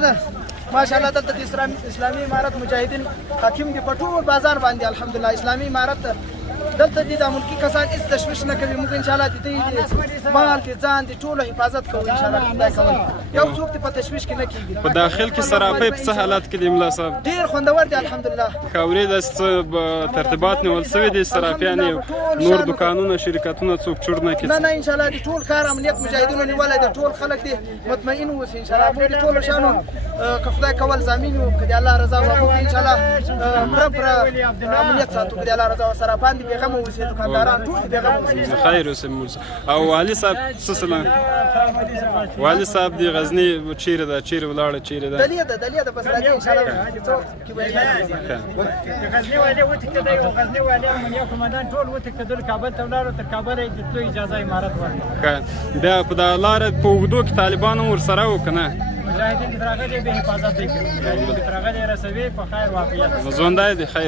ده ماشاءالله دلته د اسلامي امارت مجاهدین حاکم دي په ټول بازار باندې الحمدلله اسلامي امارت دلته دي د ملکی کسان هیڅ تشویش نه کوي موږ ان شاء الله د دې مال دي ځان دي ټولو حفاظت کوو ان شاء الله خدای کوي یو څوک په تشویش کې نه کیږي په داخل کې صرافۍ په څه حالات کې دي ملا صاحب ډیر خوندور دي الحمدلله خاورې د ترتیبات نیول شوي دي صرافیان نور دکانونه شرکتونه څوک چور نه نه نه ان شاء الله د ټول کار امنیت مجاهدینو نیولای د ټول خلک دي مطمئن اوسئ ان شاء الله موږ د ټول شانو که خدای کول ضامن یو که د الله رضا وکړو ان شاء الله پر امنیت ساتو که د الله رضا سره باندې بیغمه اوسئ دکانداران ټول بیغمه اوسئ خیر اوسئ او والي صاحب څه سلام والي صاحب دی غزني چیرې ده چیرې ولاړه چیرې ده دلیه ده بس راځي ان شاء الله کې غزني والي وتښتېدی او غزني والي امنیه قومندان ټول وتښتېدل کابل ته ولاړو تر کابله یې د تلو اجازه امارت ورکړه بیا په دا لاره په اوږدو کې طالبان هم ورسره وو که نه مجاهدین چې راغلي بې حفاظت دی کوي مجاهدین چې راغلي رسوي په خیر واقعیت ژوندی دی خیر